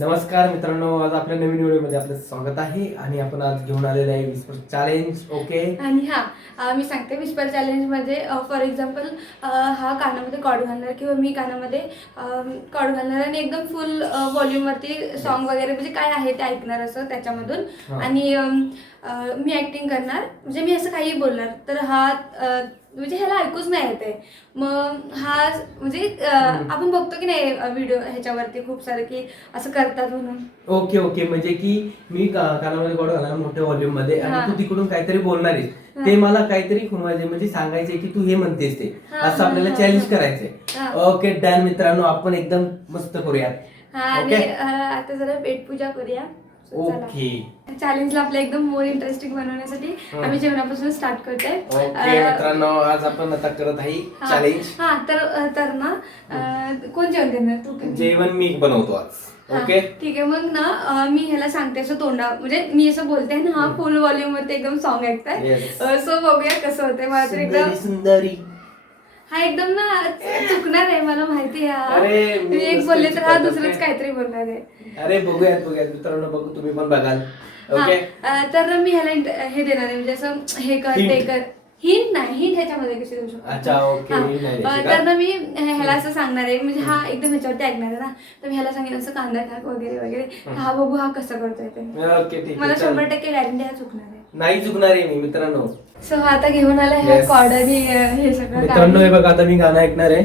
नमस्कार मित्रांनो, आज आपल्या नवीन व्हिडिओमध्ये आपलं स्वागत आहे आणि आपण आज घेऊन आलेले आहे विस्पर चॅलेंज. ओके, आणि मी सांगते विस्पर चॅलेंज मध्ये फॉर एक्झाम्पल हा कानामध्ये कॉर्ड घालणार किंवा मी कानामध्ये कॉर्ड घालणार आणि एकदम फुल व्हॉल्यूम वरती सॉन्ग वगैरे म्हणजे काय आहे ते ऐकणार असं त्याच्यामधून. आणि मी ऍक्टिंग करणार, म्हणजे मी असं काही बोलणार तर म्हणजे ह्याला ऐकूच नाही येते. मग म्हणजे आपण बघतो की नाही व्हिडिओ ह्याच्यावरती खूप सारे की असं करतात म्हणून. ओके ओके, म्हणजे की मी कानामध्ये कॉर्ड घालणार मोठ्या व्हॉल्यूम मध्ये आणि तू तिकडून काहीतरी बोलणार आहेस, ते मला काहीतरी खुणवायचे, म्हणजे सांगायचे की तू हे म्हणतेस ते असं आपल्याला चॅलेंज करायचंय. ओके डन मित्रांनो, आपण एकदम मस्त करूयात. आणि आता जरा पेटपूजा करूया. ओके, चॅलेंजला आपलं एकदम मोर इंटरेस्टिंग बनवण्यासाठी आम्ही जेवणापासून स्टार्ट करतोय. ओके मित्रांनो, आज आपण आता करत आहे चॅलेंज. तर ना कोण जेवण देणार? तू जेवण मी बनवतो आज. ओके ठीक आहे. मग ना मी ह्याला सांगते असं म्हणजे मी असं बोलते ना, हा फुल व्हॉल्यूम वरती एकदम सॉन्ग ऐकताय. सो बघूया कसं होतंय. मला तर एकदम सुंदरी हा एकदम ना चुकणार आहे, मला माहिती आहे. मी एक बोलले तर हा दुसरंच काहीतरी बोलणार आहे. अरे बघूयात मित्रांनो, बघू तुम्ही पण बघाल. ओके, तर मी ह्याला हे देणार आहे, म्हणजे असं हे कर ते कर. हिंट नाही, हिंट ह्याच्यामध्ये कशी देऊ शकतो. अच्छा ओके. तर ना मी ह्याला असं सांगणार आहे, म्हणजे हा एकदम ह्याच्यावरती ऐकणार आहे ना, तर मी ह्याला सांगेन असं कांदा टाक वगैरे वगैरे. हा बघू हा कसं करतोय ते. ओके ठीक मला आहे. 100% गॅरंटी हा चुकणार आहे. नाही चुकणार आहे मी मित्रांनो. सो आता घेऊन आला हे कॉर्ड आणि हे सगळं. मित्रांनो हे बघा, आता मी गाणं ऐकणार आहे.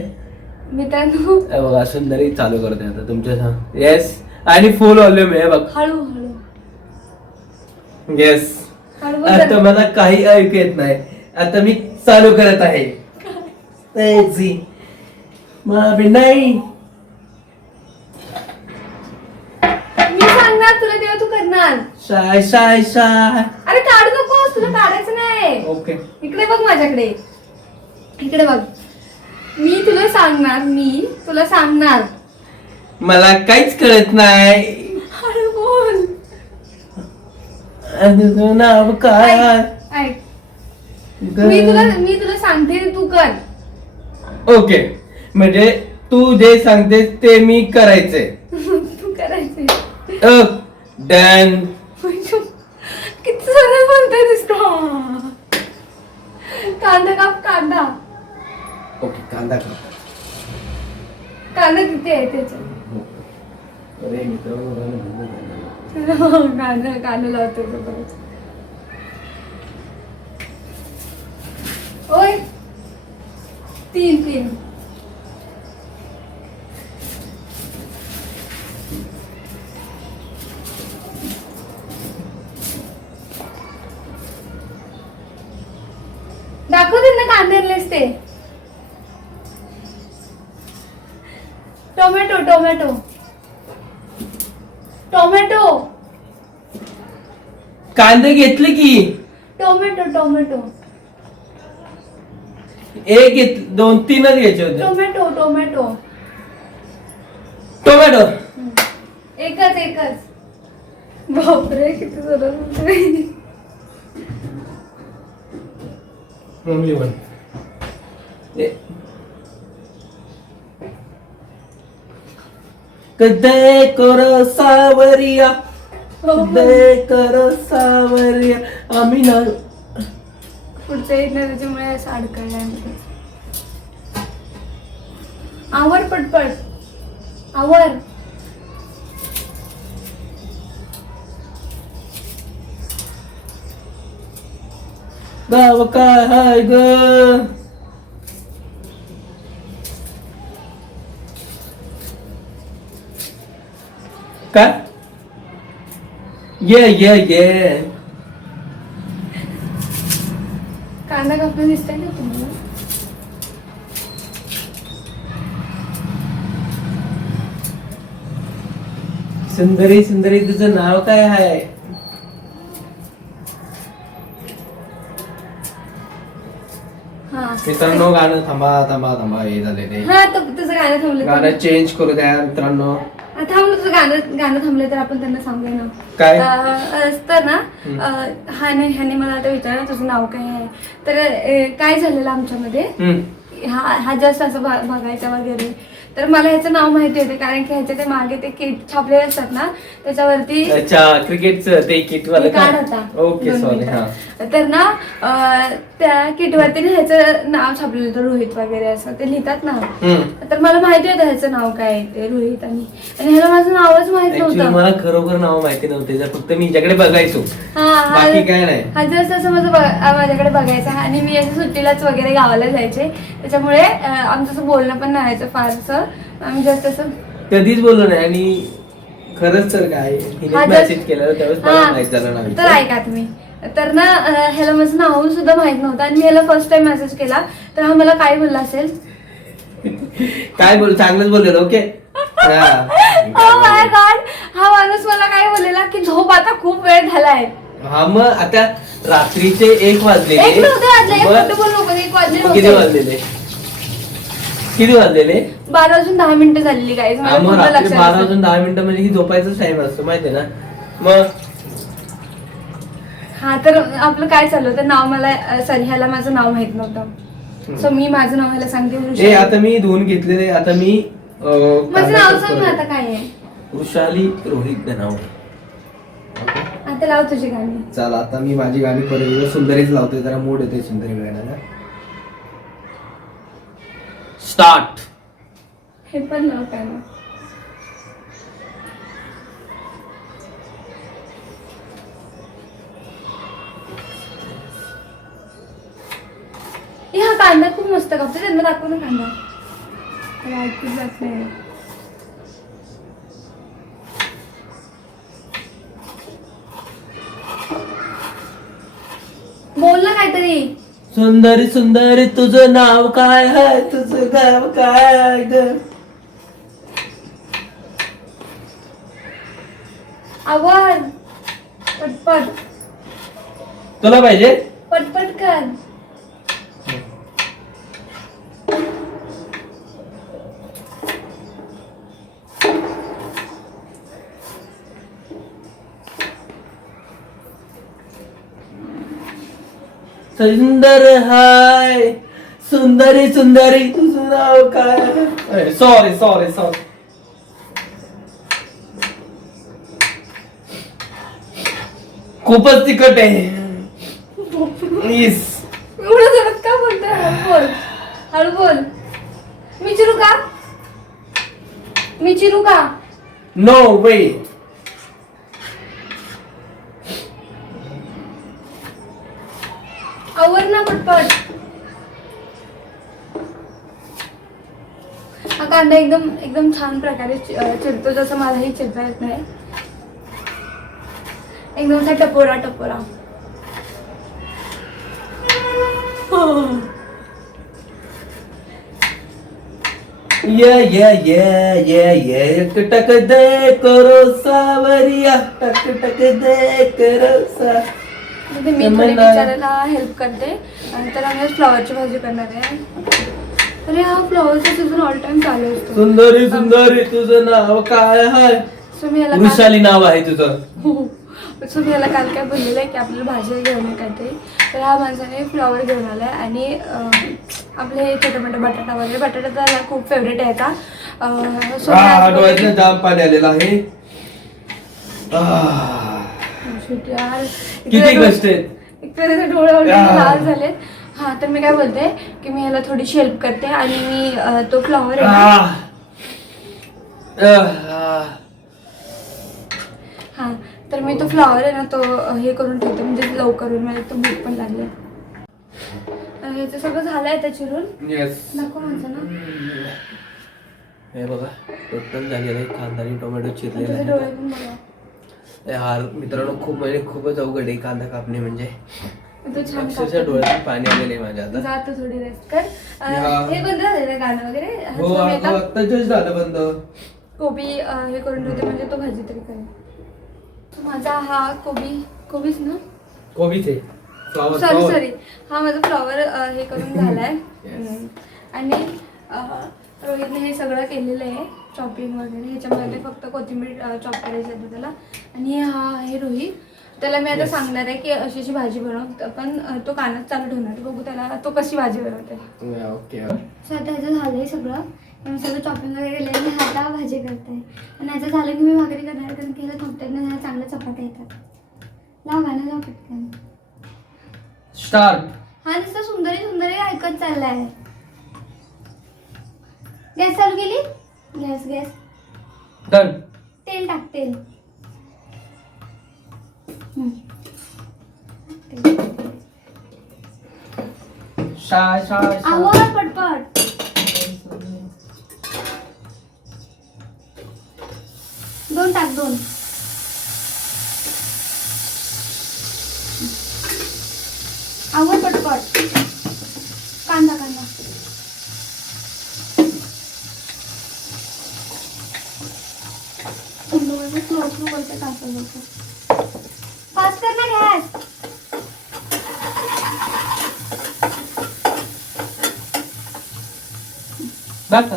मित्रांनो हे बघा, सुंदरी चालू करते आता तुमच्या. येस, आणि फुल व्हॉल्यूम आहे बघ. हळू हळू येस. हळू आता मला काही ऐकू येत नाही. आता मी चालू करत आहे. नाही मी सांगणार तुला तेव्हा तू करणार. Shy shy shy. अरे काढू नकोस, तुला काढायचं नाही. ओके, इकडे बघ माझ्याकडे, इकडे बघ. मी तुला सांगणार. मला काहीच कळत नाही. हळू बोल. नाव काय? ऐक, मी तुला सांगते, तू कर. ओके, म्हणजे तू जे सांगतेस ते मी करायचंय. तू करायचे. डन. किती सरळ बोलतोय दिसतो. कांदा काप, कांदा. ओके, कांदा कांदा किती आहे त्याच्यात? अरे मित्र, कांदा लावतो बरोबर. ओय, 3 दाखव त्यांना कांदेरलेस ते. Tomato tomato tomato. कांदे घेतले की. टोमॅटो टोमॅटो एक घेत, 2-3च घ्यायचे होते. Tomato tomato. टोमॅटो एकच. बापरे किती सरळ बोलतोय. Only one. कदे करो सावरिया, कदे करो सावरिया. आम्ही ना पुढच्या येत नाही, त्याच्यामुळे असं अडकळलंय. आवर पटपट, आवर. गाव काय हाय ग? काय? ये कांदा कापून दिसतंय ना तुम्हाला? सुंदरी सुंदरी, तुझं नाव काय आहे? मित्रांनो गाणं थांबा हे झाले ते. तुझं गाणं थांबलं. गाणं चेंज करू द्या मित्रांनो. थांबलं तुझं गाणं थांबलं तर आपण त्यांना सांगूया ना. काय तर ना ह्याने मला आता विचारलं तुझं नाव काय आहे. तर काय झालेलं आमच्यामध्ये, हा जस्ट असं बघायचं वगैरे. तर मला ह्याचं नाव माहिती होते कारण की ह्याच्या ते मागे ते किट छापलेले असतात ना त्याच्यावरती अच्छा क्रिकेटचं ते किट वाला कार्ड होता. ओके 2 सॉरी मिनिटं. हा. तर ना त्या किटवरती ना ह्याचं नाव छापलेलं होतं रोहित वगैरे असं ते लिहितात ना. तर मला माहिती होतं ह्याचं नाव काय आहे ते रोहित आणि ह्याला माझं नावच माहित ऍक्च्युली नव्हतं. मला खरोखर नाव माहिती नव्हते फक्त मी हिच्याकडे बघायचो हा बाकी काय नाही. हा जस्ट असं माझ्याकडे बघायचा आणि मी असं सुट्टीलाच वगैरे गावाला जायचे त्याच्यामुळे आमचं असं बोलणं पण नाही व्हायचं फारसं. आम्ही जस्ट असं कधीच बोललो नाही आणि खरंच तर काय हिने मेसेज केलेला त्यावेळेस मला माहित झालं नाही. तर ऐका तुम्ही तर ना ह्याला माझं नाव सुद्धा माहित नव्हतं आणि मी ह्याला फर्स्ट टाइम मेसेज केला तर हा मला काय बोलला असेल काय बोल चांगलंच बोललेलं ओके. Oh my God, हा माणूस मला काय बोललेला की झोप आता खूप वेळ झालाय. हा मग आता रात्रीचे 1 वाजलेले. 1 नव्हते वाजले, खोटं बोलू नको, 1 वाजले किती नव्हते. वाजलेले 12 वाजून 10 मिनिटं झालेली काय मग रात्री 12 वाजून 10 मिनिटं म्हणजे ही झोपायचाच टाइम असतो माहितीये ना. मग हा तर आपलं काय चालू होतं नाव मला सॉरी ह्याला माझं नाव माहित नव्हतं सो मी माझं नाव ह्याला सांगते ए आता मी धुवून घेतलेले. आता मी माझं नाव सांग ना आता काय आहे. वृषाली रोहित नाव. आता लाव तुझी गाणी. चला आता मी माझी गाणी परत सुंदरीच लावतोय जरा मूड येते सुंदरी गाण्याला. स्टार्ट. हे पण नाव काय ना हा कांदा खूप मस्त कापतो त्यांना दाखव ना कांदा. मला ऐकूच जात नाही. बोल ना काहीतरी. सुंदरी सुंदरी तुझं नाव काय आहे तुझं गाव काय आहे ग. आवाज पटपट तुला पाहिजे पटपट कर. सुंदर हाय सुंदरी सुंदरी तुझं नाव काय. Sorry sorry sorry. खूपच तिखट आहे. एवढं जरत का बोलतोय. हळू बोल हळू बोल. मी चिरू का नो वे. आवर ना पटपट. हा कांदा एकदम एकदम छान प्रकारे चिरतो जसं मलाही चिरता येत नाही. एकदम असा टपोरा टपोरा. ये टक दे करो सावरिया टक टक दे करो सा. मी थोडी बिचारायला हेल्प करते तर आम्ही फ्लॉवरची भाजी करणार आहे. अरे हा फ्लॉवरचा सीझन ऑल टाइम चालू असतो. सुंदरी सुंदरी तुझं नाव काय आहे. सो मी याला वृषाली नाव आहे तुझं. सो मी याला काल काय बोललेलं आहे की आपल्याला भाजी घेऊन ये काहीतरी. तर हा माणसाने फ्लॉवर घेऊन आलाय आणि आपले हे छोटे मोठे बटाटा वगैरे. बटाटा त्याला खूप फेवरेट आहे आता. सो डोळ्यातनं जाम पाणी आलेलं आहे. यार किती कष्ट आहेत. त्याचे डोळे ऑलरेडी लाल झालेत. हा तर मी काय बोलते की मी याला थोडीशी हेल्प करते आणि मी तो फ्लॉवर हा तर मी तो फ्लॉवर आहे ना तो हे करून ठेवते म्हणजे लवकर होईल. मला तो भूक पण लागले. ह्याचं सगळं झालंय त्या चिरून नको माझं ना. हे बघा टोटल झालेलं आहे. कांदा आणि टोमॅटो चिरलेला डोळे आहे. पण बघा. यार मित्रांनो खूप म्हणजे खूपच अवघड आहे कांदा कापणे म्हणजे. तो छान अक्षरशः डोळ्यात पाणी आलेलं आहे माझ्या आता. जातो थोडी रेस्ट कर. हे बंद झालेलं गाणं वगैरे. हो आता जस्ट झालं बंद. कोबी हे करून ठेवते म्हणजे तो भाजी तरी करेल. माझा हा कोबीच ना कोबीच आहे. सॉरी हा माझा फ्लॉवर हे करून झालाय. आणि रोहितने हे सगळं केलेलं आहे चॉपिंग वगैरे. ह्याच्यामध्ये फक्त कोथिंबीर चॉप करायची आहे त्याला. आणि हा आहे रोहित. त्याला मी आता सांगणार आहे की अशी अशी भाजी बनव पण तो कानात चालू ठेवणार. बघू त्याला तो कशी भाजी बनवते. ओके सो आता ह्याचं झालंय सगळं. मी सगळं चॉपिंग वगैरे केलं मी आता भाजी करते आणि याचं झालं की मी भाकरी करणार कारण की ह्याला थोपट्यात ना चांगल्या चपात्या येतात. लाव गाणं लाव पटकन. स्टार्ट. हा नुसतं सुंदरी सुंदरी ऐकत चाललाय. गॅस चालू केली. Gas done. तेल टाक तेल. शाय शाय आवाज पटपट. दोन टाक दोन. आवाज पटपट. कांदा स्लो करते टाकलं फास्ट कर ना गॅस. बस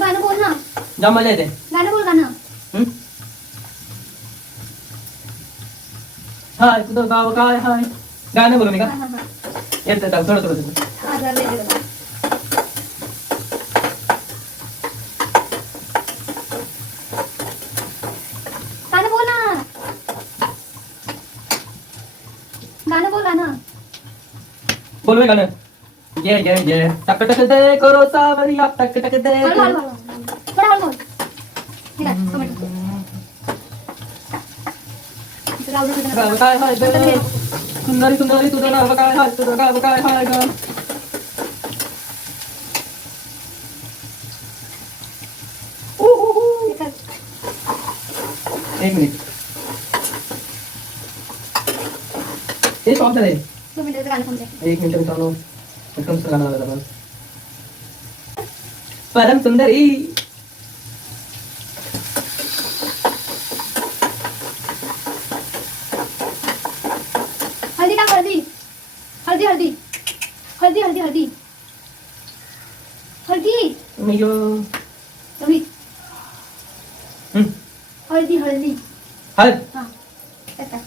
गाणं बोल ना. जा मजा येते. गाणं बोल गाणं. हाय तुझं गाव काय हाय. गाणं बोलू मी का हा. येतं का थोडं थोडं. आजार नाही दिला. गाणं बोल ना. गाणं बोल गाणं. बोलू मी गाणं. ये टक टक दे करो सावरिया टक टक दे. हळू थोडं हळू बोल. ठीक आहे टोमॅटो. गाव काय हाय ग सुंदरी सुंदरी तुझं गाव काय हाय तुझं गाव काय हाय ग. एक मिनिट ते स्टॉप झाले. एक मिनिट मित्रांनो एकदम गाणं लावलं आपण. परम सुंदरी. हळदी टाक हळदी. हळदी हळदी हळदी हळदी हळदी हळदी. अय्यो. हळदी हळदी हळदी. हळद. हा त्यात टाक.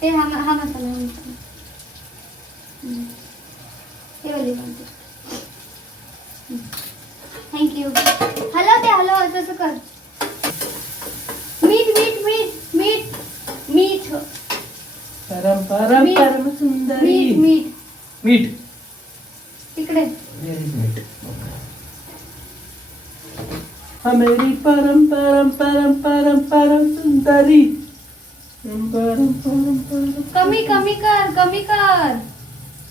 ते हा मसाला हे वाली थँक्यू. हलव तसं कर. मीठ मीठ मीठ मीठ मीठ परम परम मीठ. परम सुंदरी. मीठ मीठ मीठ. तिकडे. मीठ. मेरी परम परम परम परम परम सुंदरी. परम परम परम. कमी कर.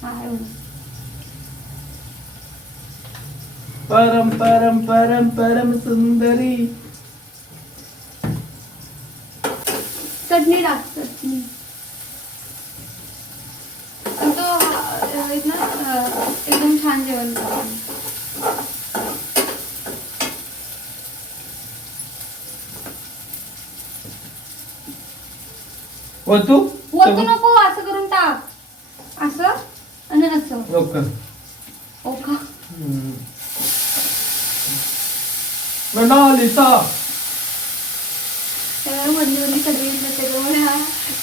हा एवढं. परम परम परम परम सुंदरी. चटणी टाक चटणी. तो एक ना एकदम छान जेवण करतो. वतू वरतू नको असं करून टाक. असं आणि असं. ओके. ओका. मनालिसा. मधली सगळी त्याच्यामुळे हा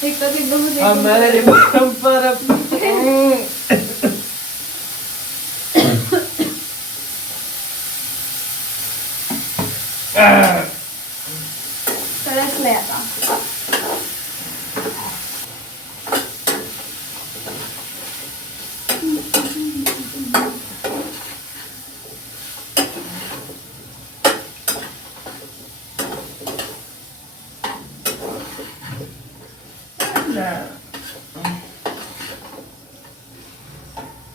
एकदम मेरी परम परम. तरसलंय आता.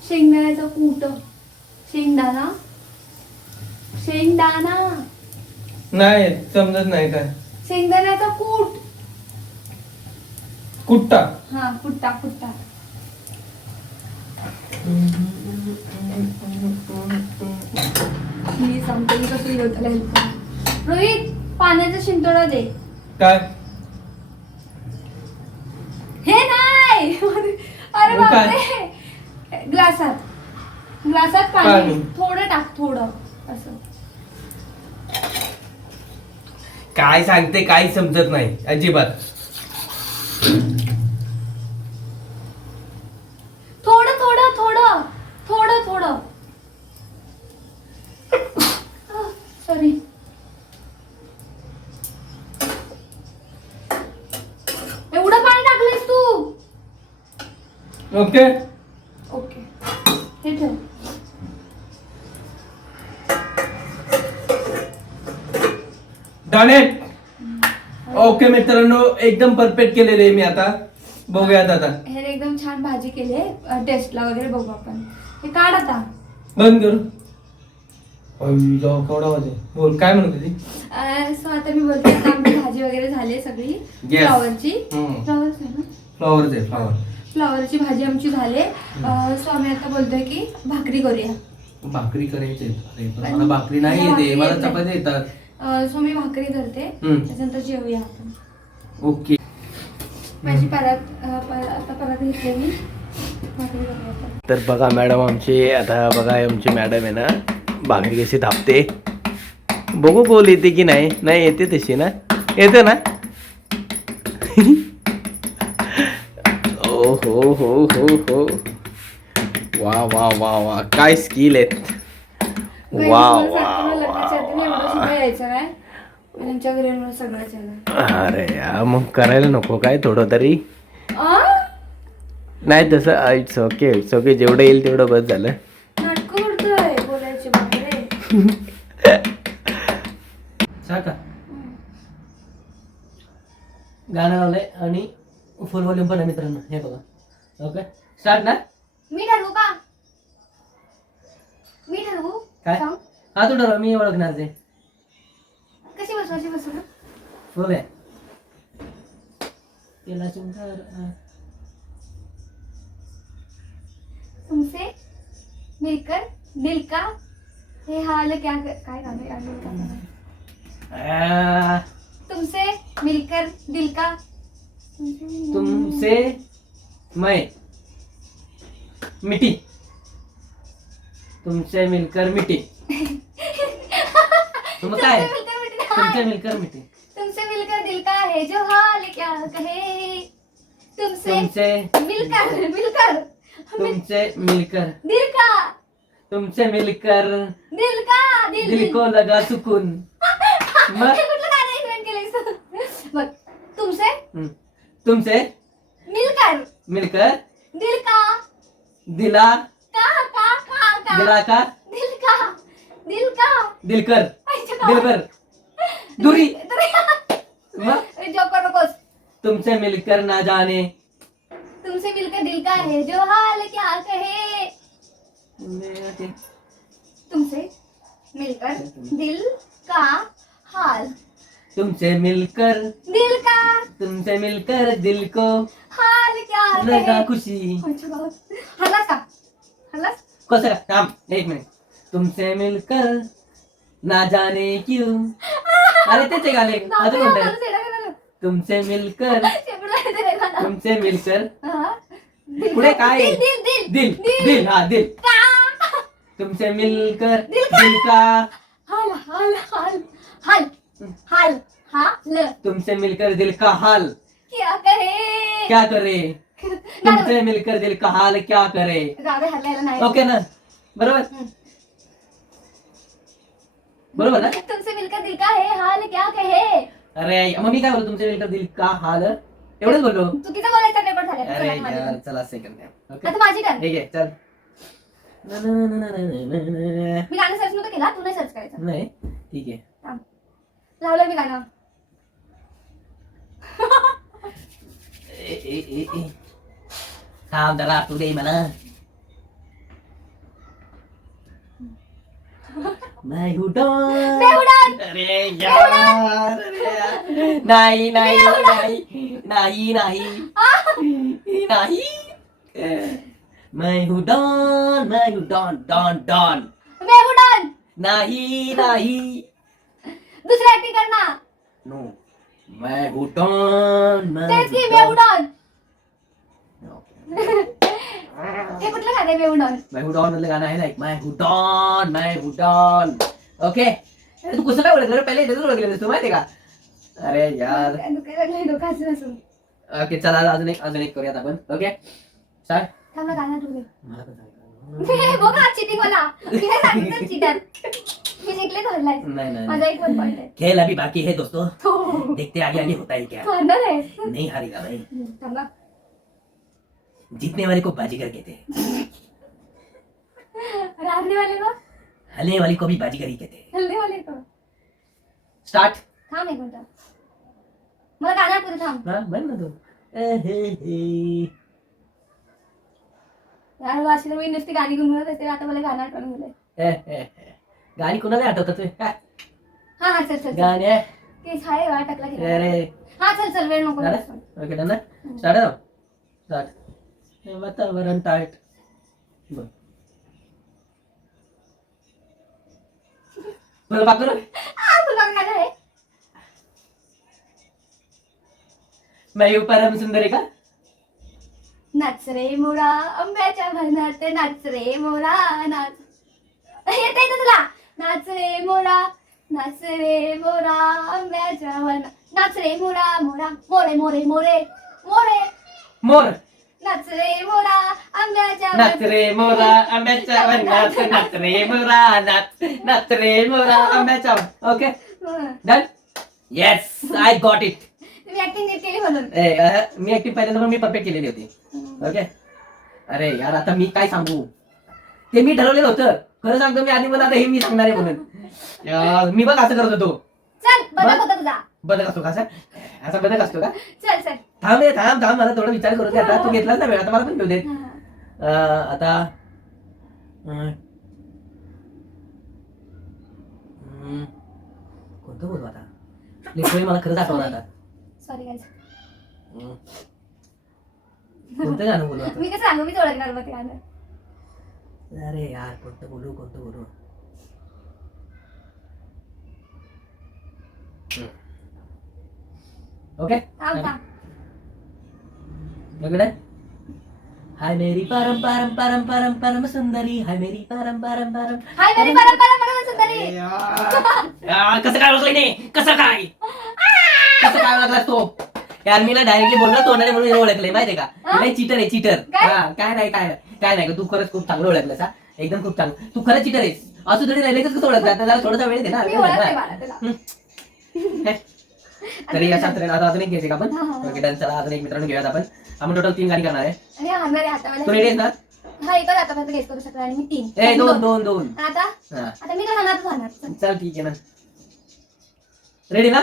शेंगदाण्याचं कूट. शेंगदाणा नाही समजत नाही काय. शेंगदाण्याचा कूट. कुट्टा. हा कुट्टा. ही संपली कसं योद्धाला हेल्प कर. रोहित पाण्याचा शिंतोडा दे. काय हे नाही. अरे मग काय? बापरे. ग्लासात. ग्लासात पाणी पाणी. थोडं टाक, थोडं असं. काय सांगते काही समजत नाही अजिबात. थोडं थोडं थोडं थोडं थोडं. सॉरी. एवढं पाणी टाकलंयस तू? ओके. ओके, हे ठेव. Done it. ओके मित्रांनो, एकदम परफेक्ट केलेले आहे मी. आता बघूयात आता. हे एकदम छान भाजी केली, टेस्टला वगैरे बघू आपण. हे काढ आता. बंद करू. केवढा वाजे बोल, काय म्हणत होती? सो आता मी बोलते आता आमची भाजी वगैरे झाली सगळी. Yes. फ्लॉवरची. हम्म. फ्लॉवर्स आहे ना? फ्लॉवर दे, फ्लॉवर. फ्लॉवरची भाजी आमची झाली. सो आम्ही आता बोलतोय की भाकरी करूया. भाकरी करायची. अरे पण मला भाकरी नाही येते, मला चपात्या येतात. सो मी भाकरी करते, त्याच्यानंतर जेवूया आपण. ओके. माझी आता परत घेतली मी भाकरी करूया आपण. तर बघा मॅडम आमची, आता बघा आमची मॅडम आहे ना, भाकरी कशी थापते. बघू बोल येते की नाही. नाही येते तशी ना, येते ना. ओ हो हो हो हो. वा वा वा वा, काय स्किल आहेत. वा वा वा. यायचं काय त्यांच्या घरी सगळंच आहे. अरे या मग करायला नको काय थोडं तरी. नाही तसं इट्स ओके, इट्स ओके. जेवढं येईल तेवढं बस झालं. नाटकं करतोय बोलायचे बापरे. का गाणं लावलंय आणि फुल व्हॉल्यूम पण आहे मित्रांनो, हे बघा. ओके स्टार्ट ना. मी ठरवू का? मी ठरवू काय? सांग. हा तू ठरव, मी ओळखणार ते. कशी बसवायची बसू ना. फुल आहे केला सुंदर. तुमसे मिलकर दिल का हे हाल क्या काय गाणं आहे? तुमसे मिलकर दिल का. तुमसे मैं मिटी. तुमसे मिलकर मिटी. तुम काय तुमसे मिलकर मिटी. तुमसे मिलकर दिल का है जो हाल क्या कहे. तुमसे मिलकर मिलकर तुमसे मिलकर दिल का. तुमसे मिलकर दिल का दिल को लगा सुकून. मग हे कुठलं गाणं इन्व्हेंट केलंयस बघ. तुमसे मिलकर मिलकर दिल का दिला का दिला का दिल का दिलकर दिलकर दूरी. मग जो कर नकोस. तुमसे मिलकर ना जाने. तुमसे मिलकर दिल का है जो हाल क्या कहे. तुमसे मिलकर दिल का हाल. तुमसे मिलकर दिल को हाल क्या लगा कहे. खुशी. हल्लास का हल्लास. कसं का थांब एक मिनिट. तुमसे मिलकर ना जाने क्यों. अरे तेच गाणे अजून कोणतं. तुमसे मिलकर पुढे काय दिल दिल हा दिल. तुमसे मिलकर दिल का हाल हाल हाल हाल हाल हाल तुमसे मिलकर दिल का हाल क्या कहे. क्या करे. तुमसे मिलकर दिल का हाल क्या करे. जाऊ हल्लायला नाही. ओके ना, बरोबर बरोबर ना. तुमसे मिलकर दिल का है हाल क्या कहे. अरे मग मी काय बोलतो, तुमसे मिलकर दिल का हाल एवढंच बोललो. चुकीचं बोलायचं रेकॉर्ड अरे झालं. यार, चला सेकंड. ओके आता माझी टर्न. ठीक आहे चल. मी गाणं सर्च नव्हतं केला, तू नाही सर्च करायचं. नाही ठीक आहे. लावलं मी गाणं. थांब जरा तू दे मला. नाही उडण. अरे यार, नाही नाही नाही नाही नाही. मैं हूँ डॉन डॉन. मैं हूँ डॉन. नाही नाही. दुसरी ऍक्टिंग कर ना. नो मैं हूँ डॉन. तेच की मैं हूँ डॉन. हे कुठलं गाणं आहे मेवडॉन? माय हुडॉन मधलं गाणं आहे ना एक, माय हुडॉन. ओके तू कसं काय ओळखलं रे? पहिले इथेच ओळखलेलं तू माहिती का? अरे यार. डोकं हसून हसून. ओके चला अजून एक करूयात आपण. Okay start. थांब ना, गाणं ठेवू दे. मला पण सांगितलं. बघा चिटिंग मला. मी नाही सांगितलं चिटर. मी जिंकले धरलाय. नाही माझा एक 1 पॉइंट आहे. खेल अभी बाकी है दोस्तों, हो. देखते आगे आगे होता है क्या. हारणार आहे. नहीं हारेगा भाई, थांबा. जीतने वाले को बाजीगर कहते हैं, अरे हारने वाले को हरने वाले को भी बाजीगर ही कहते हैं. हलने वाले को. स्टार्ट. थांब एक मिनिट. मला गाणं पुढे थांब. हा बन ना तू. यार वाशीला मी नुसती गाणी गुणगुणत असते, आता मला गाणं आठवण गेलंय. गाणी कोणाला आठवतात रे? हा, हा हा चल चल चल. गाण्या. तेच आहे गाणं टाकला की. अरे हा चल चल वेळ नको. ओके डन ना. स्टार्ट. वातावरण टाईट. बोल बाकर. तुला गाणं आहे. मैं यू परम सुंदरी का. नाच रे मोरा आंब्याच्या भरणात नाच रे मोरा नाच. येत आहे तुला. नाच रे मोरा आंब्याच्या भरणात नाच रे मोरा मोरा मोरे मोरे मोरे मोरे मोर. नाच रे मोरा आंब्याच्या नाच रे मोरा आंब्याच्या वनात, नाच रे मोरा नाच रे मोरा आंब्याच्या. Okay done. Yes I got it. तुम्ही ऍक्टिंग नीट केली म्हणून. मी ऍक्टिव्ह पहिल्यांदा पण मी परफेक्ट केलेली होती. ओके अरे यार आता मी काय सांगू, ते मी ठरवलेलं होतं. खरं सांगतो मी आधी, मला आता हे मी सांगणार आहे म्हणून. यार, मी बघ असं करत होतो. चल बदक होता तुझा. बदक असतो का असा? असा बदक असतो का? चल चल. थांब रे थांब मला थोडा विचार करू दे. आता तू घेतलास ना वेळ, आता मला पण घेऊ दे. आता कोणतं बोलू आता? लेखोय मला खरंच आठवणार आता. Sorry guys. कोणतं गाणं बोलू आता? मी कसं सांगू, मीच ओळखणार मग ते गाणं. अरे यार कोणतं बोलू. ओके थांब थांब. हाय मेरी परम परम परम परम परम सुंदरी, हाय मेरी परम परम परम. हाय मेरी परंपरा म्हणून सुंदरी. यार कसं काय ओळखलं नाही? कसं काय ओळखला तो? यार मी ना डायरेक्टली बोलला तोंडाने म्हणून ओळखले माहितीये का? नाही चीटर आहे चीटर. काय नाही तू खरंच खूप चांगलं ओळखलंस. हा एकदम खूप चांगलं. तू खरंच चीटर आहेस. असं थोडी राहिले कसं ओळखलं? आता थोडासा वेळ दे ना. मी ओळखते मला तुला. तरी अशा आता अजून एक घ्यायचे का आपण? Okay done. चला अजून एक मित्रांनो घेऊयात आपण टोटल 3 गाणी करणार आहे. आणि हारणार आहे आता तू रेडी आहेस ना? हा एकच आतापर्यंत गेस करू शकला आणि मी 3. दोन. आता मी तर हारणार, तू हारणार. चल ठीक आहे ना. रेडी ना?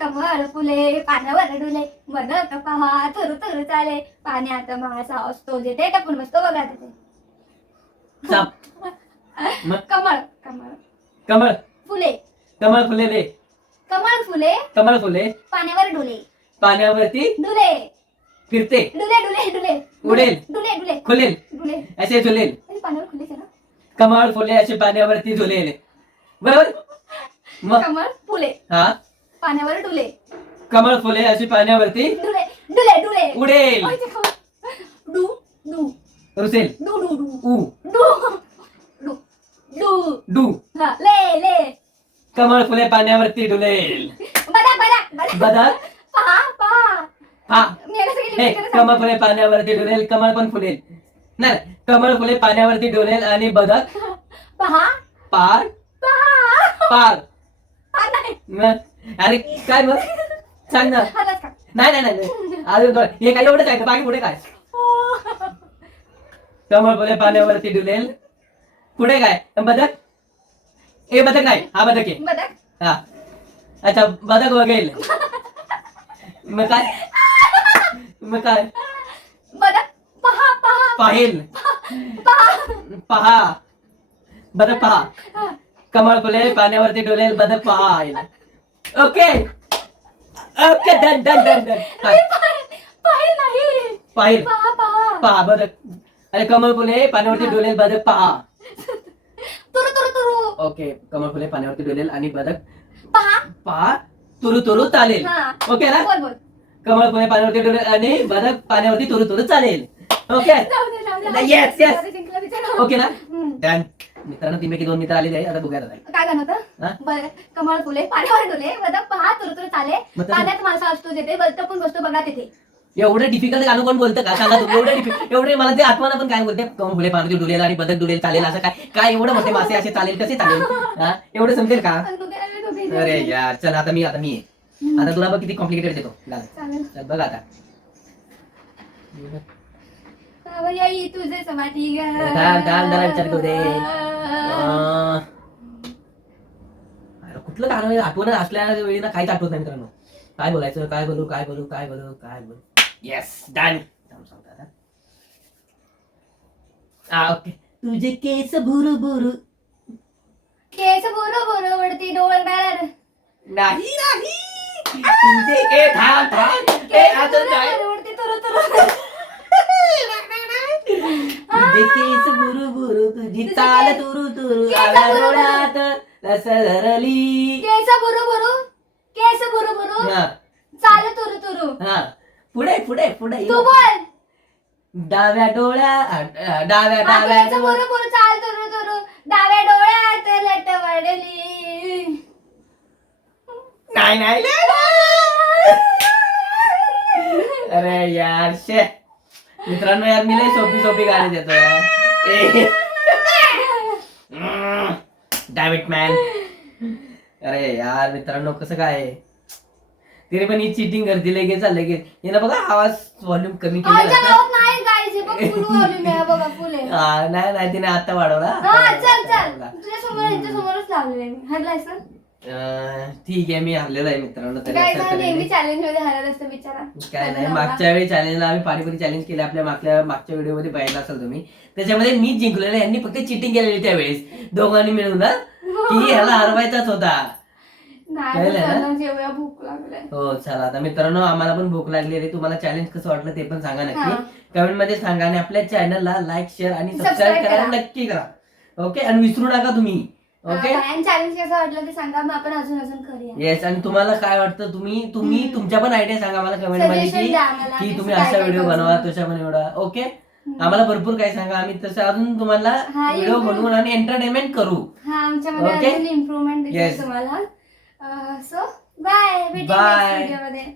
कमळ फुले पानावर डुले, बदक पहा थुरू थुरू चाले, पाण्यात मासा असतो जेथे टपून बसतो बघा तिथे. कमळ कमळ कमळ फुले फुले कमळ फुले पाण्यावर डुले, पाण्यावरती डुले फिरते, डुले डुले डुले उडेल, डुले डुले खुलेल, डुले असे झुलेल. आणि पाण्यावर खुले ना. कमळ फुले असे पाण्यावरती झुलेल. बरोबर. मग कमळ फुले हा पाण्यावर डुले, कमळ फुले अशी पाण्यावरती डुले डुले डुले उडेल, डू डू रुसेल, डू डू डू ऊ डू डू डू डू. हा ले ले. कमळ फुले पाण्यावरती डुलेल. बदक बदक बदक बदक पहा पहा. हा मी आता सगळी हे लिस्ट करत कमळ फुले पाण्यावरती डुलेल, कमळ पण फुलेल. नाही कमळ फुले पाण्यावरती डुलेल आणि बदक पहा पार पहा. पार. हा, नाही. मग अरे काय मग सांग ना. हातात का? नाही नाही नाही अजून थोडं. हे काय एवढंच आहे का? बाकी पुढे काय? हो. कमळ फुले पाण्यावरती डुलेल. पुढे काय? बदक. ए बदक नाही, हा बदक आहे. बदक हा अच्छा बदक वगेल. मग काय बदक पहा पहा पाहिल. पहा. पहा बदक पहा. हा. कमळ फुले पाण्यावरती डुलेल, बदक पाहिल. Okay okay done done done done. पाहिल नाही. पाहिल पहा पहा. पहा बदक. अरे कमळ फुले पाण्यावरती डुलेल, बदक पहा. तुरु तुरु तुरु. ओके कमळ फुले पाण्यावरती डुलेल आणि बदक पहा पहा तुरु तुरु चालेल. हा. ओके ना? बोल बोल. कमळ फुले पाण्यावरती डुलेल आणि बदक पाण्यावरती तुरु तुरु चालेल. ओके जाऊ दे, जाऊ दे. Yes, yes. अरे, जिंकला बिचारा. ओके ना हम्म. Done. मित्रांनो 3 पैकी 2 मित्र आलेले आहे आता बघूया आता. काय गाणं हा? होतं? बरं, कमळ फुले पाण्यावर डोले बदक पहा तुरतुर चाले मग तसं- पाण्यात मासा असतो जेथे बलत पण बसतो बघा तिथे. एवढं डिफिकल्ट गाणं कोण बोलतं का सांगा तुम्ही एवढे मला ते आत्माला पण काय बोलते कम फुले पाणी डुलेल आणि बदक डुलेल चालेल असं काय काय एवढं मोठे मासे असे चालेल कसे चालेल हा? एवढं समजेल का अरे यार चल आता मी आहे आता तुला बघ किती कॉम्प्लिकेटेड देतो गाणं. चालेल. चल बघ आता येई तुझे समाधी ग. जरा विचार करू दे अरे कुठलं गाणं आठवण असल्या वेळी ना काहीच आठवत नाही मित्रांनो काय बोलायचं काय बोलू येस डन ओके तुझे केस बुरु बुरु केस बोरो बोरो वरती डोळणार नाही तुझे के थांब ए अजून काय वरती तुरु तुरु. तुझे केस बुरु बुरु तुझी चाल तुरु तुरु केस आला बुरु बुरु. डोळ्यात रसरली केस बुरु बुरु केस बुरु बुरु हा चाल तुरु तुरु. हा पुढे तू बोल. डाव्या डोळ्या डाव्या केस बुरु बुरु चाल तुरु तुरु डाव्या डोळ्यात लट वडली. नाही अरे यार शे मित्रांनो यार मी लय सोपी गाणी देतो यार डॅमिट मॅन अरे यार मित्रांनो कसं काय तिने पण ही चीटिंग करते लगेच हिनं बघा आवाज व्हॉल्यूम कमी केला आमच्या गावात नाही गाईज, हे बघ फुल व्हॉल्यूम आहे बघा फुल आहे. नाही तिने आता वाढवला हा चल तुझ्या समोर यांच्या समोरच लावलेलं आहे मी. हरलायस ना ठीक आहे मी हरलेला आहे मित्रांनो तरी गाईज accept हा करेन नेहमी मी. चॅलेंज मध्ये हरत असतो बिचारा. काय नाही मागच्या वेळी चॅलेंजला आम्ही पाणीपुरी चॅलेंज केले आपल्या मागच्या व्हिडिओ मध्ये पाहिला असेल तुम्ही त्याच्यामध्ये मी जिंकलेलं यांनी फक्त चिटिंग केलेली त्यावेळेस दोघांनी मिळून ना की ह्याला हरवायचाच होता नाही कळलं ना? चला, जेवूया भूक लागलाय. हो चला आता मित्रांनो आम्हाला पण भूक लागली आहे तुम्हाला चॅलेंज कसं वाटलं ते पण सांगा हा. नक्की कमेंट मध्ये सांगा आणि आपल्या चॅनलला लाईक शेअर आणि सबस्क्राईब Subscribe करायला करा. नक्की करा ओके आणि विसरू नका तुम्ही ओके आणि चॅलेंज कसं वाटलं ते सांगा, मग आपण अजून करूया. येस आणि तुम्हाला काय वाटतं तुम्ही तुमच्या पण आयडिया सांगा मला कमेंट मध्ये Suggestion द्या आम्हाला, की कसं तुम्ही काय असा काय व्हिडिओ करू. बनवा तसा पण एवढा ओके आम्हाला भरपूर काही सांगा आम्ही तसं अजून तुम्हाला हा, व्हिडिओ improve. बनवून आणि एंटरटेनमेंट करू हा आमच्यामध्ये Okay? अजून इम्प्रुव्हमेंट दिसेल Yes. तुम्हाला. सो बाय, भेटूया Bye. नेक्स्ट व्हिडिओ मध्ये.